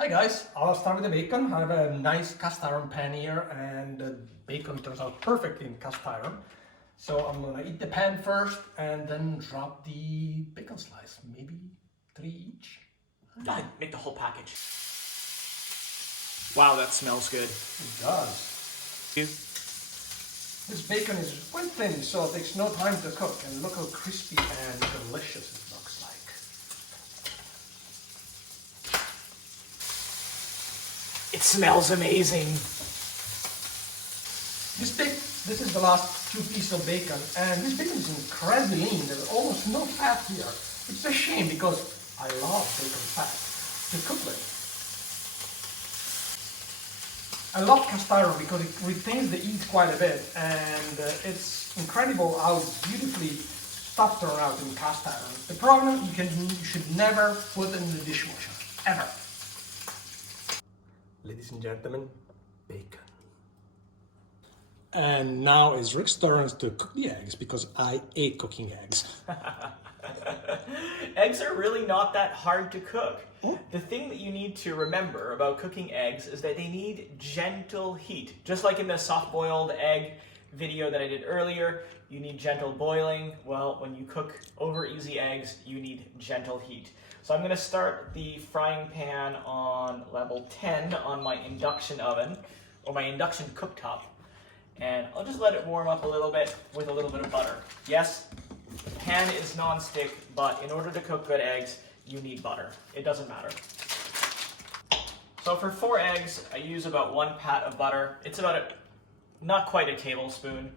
Hi guys, I'll start with the bacon. I have a nice cast iron pan here and the bacon turns out perfect in cast iron. So I'm gonna heat the pan first and then drop the bacon slice, maybe 3 each. I'd make the whole package. Wow, that smells good. It does. This bacon is quite thin, so it takes no time to cook, and look how crispy and delicious it looks like. It smells amazing. This is the last 2 pieces of bacon, and this bacon is incredibly lean. There's almost no fat here. It's a shame because I love bacon fat to cook with. I love cast iron because it retains the heat quite a bit, and it's incredible how beautifully stuff turns out in cast iron. The problem, you should never put it in the dishwasher, ever. Ladies and gentlemen, bacon. And now it's Rick's turn to cook the eggs because I hate cooking eggs. Eggs are really not that hard to cook. The thing that you need to remember about cooking eggs is that they need gentle heat. Just like in the soft-boiled egg video that I did earlier, you need gentle boiling. Well, when you cook over easy eggs, you need gentle heat. So I'm going to start the frying pan on level 10 on my induction oven, or my induction cooktop. And I'll just let it warm up a little bit with a little bit of butter. Yes, the pan is non-stick, but in order to cook good eggs, you need butter. It doesn't matter. So for 4 eggs, I use about 1 pat of butter. It's about not quite a tablespoon.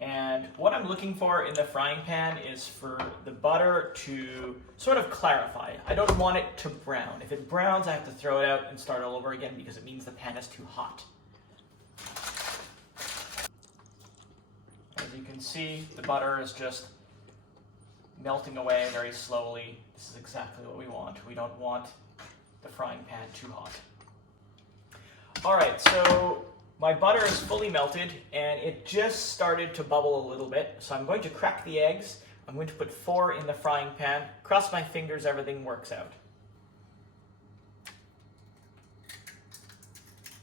And what I'm looking for in the frying pan is for the butter to sort of clarify. I don't want it to brown. If it browns, I have to throw it out and start all over again because it means the pan is too hot. As you can see, the butter is just melting away very slowly. This is exactly what we want. We don't want the frying pan too hot. All right, so my butter is fully melted and it just started to bubble a little bit. So I'm going to crack the eggs. I'm going to put 4 in the frying pan. Cross my fingers, everything works out.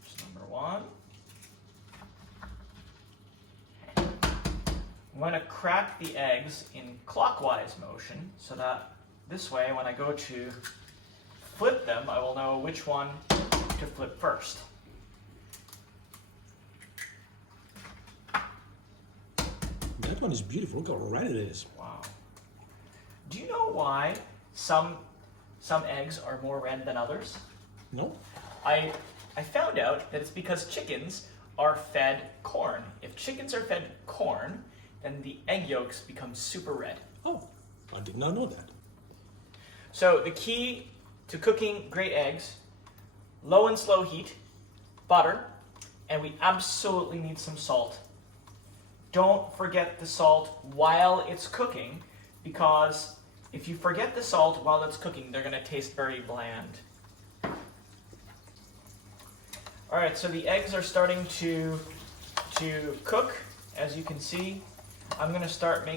Here's number 1. I'm going to crack the eggs in clockwise motion so that this way when I go to flip them, I will know which one to flip first. That one is beautiful. Look how red it is. Wow. Do you know why some eggs are more red than others? No? I found out that it's because chickens are fed corn. If chickens are fed corn, then the egg yolks become super red. Oh, I did not know that. So the key to cooking great eggs, low and slow heat, butter, and we absolutely need some salt. Don't forget the salt while it's cooking, because if you forget the salt while it's cooking, they're going to taste very bland. All right, so the eggs are starting to cook, as you can see. I'm going to start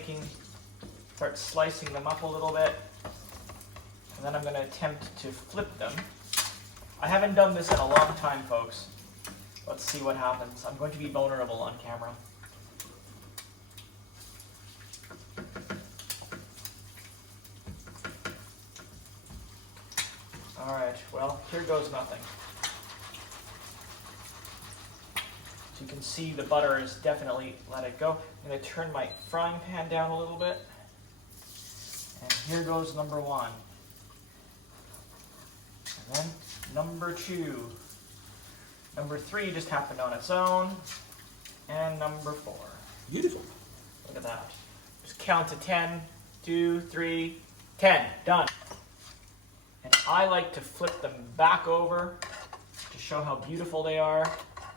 slicing them up a little bit, and then I'm going to attempt to flip them. I haven't done this in a long time, folks. Let's see what happens. I'm going to be vulnerable on camera. All right, well, here goes nothing. So you can see the butter is definitely let it go. I'm going to turn my frying pan down a little bit. And here goes number 1. And then number 2. Number 3 just happened on its own. And number 4. Beautiful. Look at that. Just count to 10, 2, 3, 10. Done. And I like to flip them back over to show how beautiful they are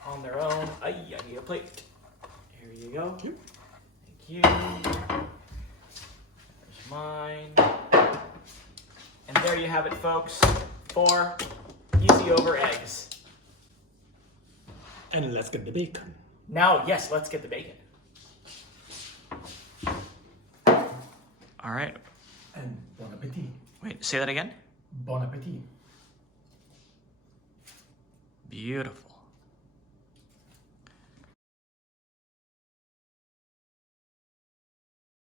on their own. I need a plate. Here you go. Thank you. Thank you. There's mine. And there you have it, folks. 4 easy over eggs. And let's get the bacon. Now, yes, let's get the bacon. All right. And bon appetit. Wait, say that again? Bon appetit. Beautiful.